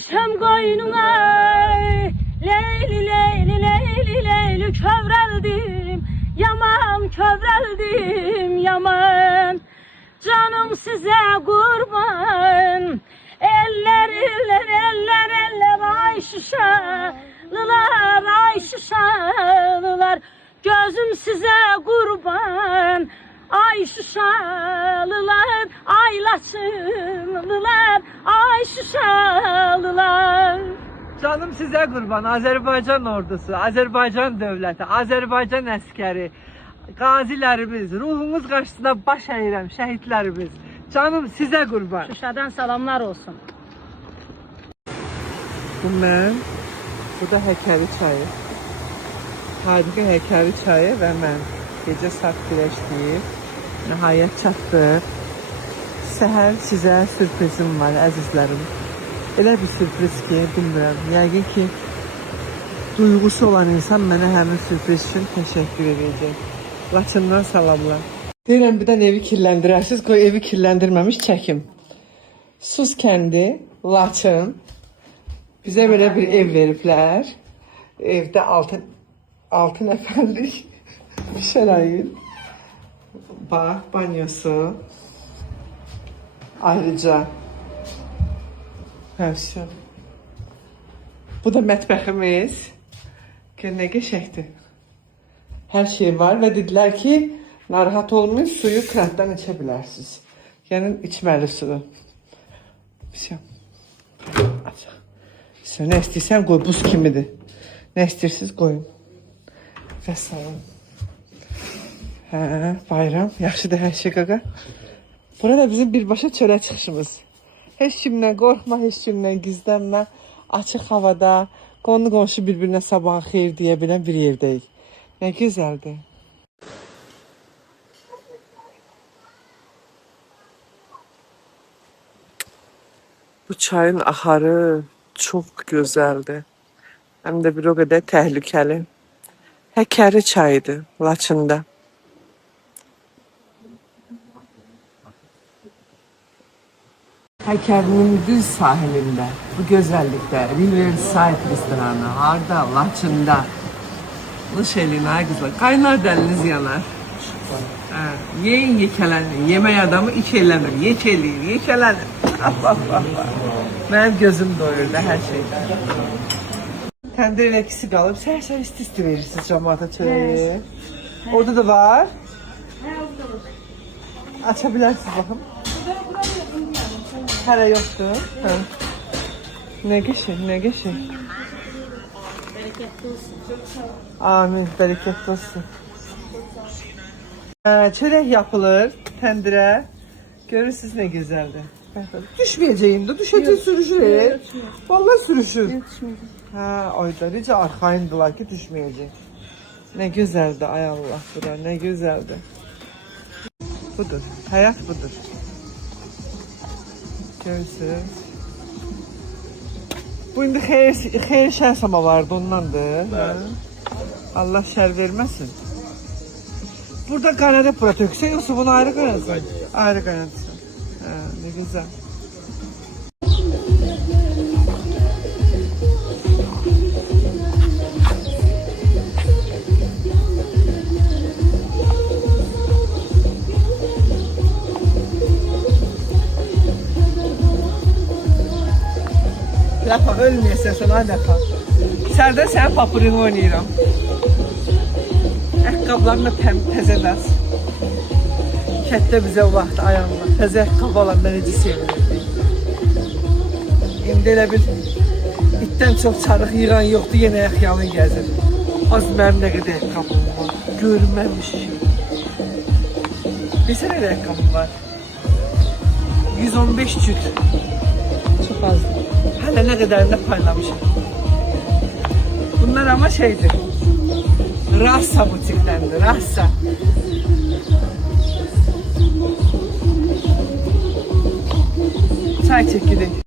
Girmişəm qoynuna, leyli, leyli, leyli, leyli, kövrəldim, yaman kövrəldim, yaman. Canım sizə qurban, eller, eller, eller, eller, ay şuşalılar, ay şuşalılar. Gözüm sizə qurban, ay şuşalılar, ay Laçınlılar, ay şuşalılar. Canım size kurban. Azerbaycan ordusu, Azerbaycan devleti, Azerbaycan əskəri, qazilərimiz, ruhumuz qarşısında baş əyirəm, şəhidlərimiz. Canım size kurban. Şuşadan salamlar olsun. Bu mən, bu da Həkəri çayı. Harika Həkəri çayı və mən. Gecə saat 1-dir. Nəhayət çatdıq. Səhər sizə sürprizim var, əzizlərim. Elə bir sürpriz ki, bilmirəm. Yəqin ki, duyğusu olan insan mənə həmin sürpriz üçün təşəkkür edəcək. Laçından salamlar. Deyirəm, bir də evi kirləndirərsiniz. Qoy evi kirləndirməmiş çəkim. Sus kəndi, Laçın. Bizə belə bir ev veriblər. Evdə 6 nəfərlik bir şərait. Bax, banyosu. Ayrıca həvşin. Bu da mətbəximiz. Gör nə qəşəngdir. Hər şey var və dedilər ki, narahat olmayın, suyu krandan içə bilərsiniz. Yəni içməli suyu. Açıq. Nə istəyirsən qoy, buz kimidir. Nə istəyirsiniz qoyun. Vəssalam. Hə, bayram. Yaxşıdır hər şey qaqa. Burada bizim birbaşa çölə çıxışımız. Heç kimdən qorxma, heç kimdən gizlənmə. Açıq havada, qonşu bir-birinə sabahın xeyir deyə bilən bir yerdəyik. Nə gözəldir. Bu çayın axarı çox gözəldir. Həm də bir o qədər təhlükəli. Həkəri çayıdır Laçında. Həkərinin düz sahilində, bu gözəllikdə, Riverside restoranı, harda, Laçında. Lış elin, ay qızlar, qaynar dəliniz yanar. Yeyin, yekələnin, yemək adamı iç eləmir, yek eləyir, yekələnir. Mənim gözüm doyur da hər şeydən. Təndir ilə ikisi qalıb, səhər isti-isti verirsiniz cəmaata çörəyi. Orada da var. Aça bilərsiniz baxım. Hələ yoxdur. Nə qəşəng, nə qəşəng. Bərəkətli olsun. Amin, bərəkətli olsun. Çörək yapılır təndirə. Görürsünüz nə gözəldir. Düşməyəcəyim də, düşəcək sürüşür. Vallahi sürüşür. Hə, oyda, necə arxayındılar ki, düşməyəcək. Nə gözəldir, ay Allah, bura, nə gözəldir. Budur, həyat budur. Görürsünüz. Bu indi xeyir şər sama vardı, ondandır. Allah şər verməsin. Burada qaynadıb bura töksə, yoxsa bunu ayrı qaynatsın? Ayrı qaynatsın. Hə, nə güzel. Lafa ölməyəsən sən, ay Lafa. İçərdə sənin papurini oynayıram. Ayaqqabılarını təzələz. Kətdə bizə vaxt ayağına. Təzə ayaqqabı alanda necə sevinirdik. İndi elə bir itdən çox çarıq yığan yoxdur, yenə ayaq yalın gəzir. Az mənim nə qədər ayaqqabım var. Görməmişim. Bilsən elə ayaqqabım var. 115 cüt. Çox azdır. Hələ nə qədərini də paylamışım. Bunlar ama şeydir. Rassa butikdəndir, Rassa. Çay çekirik.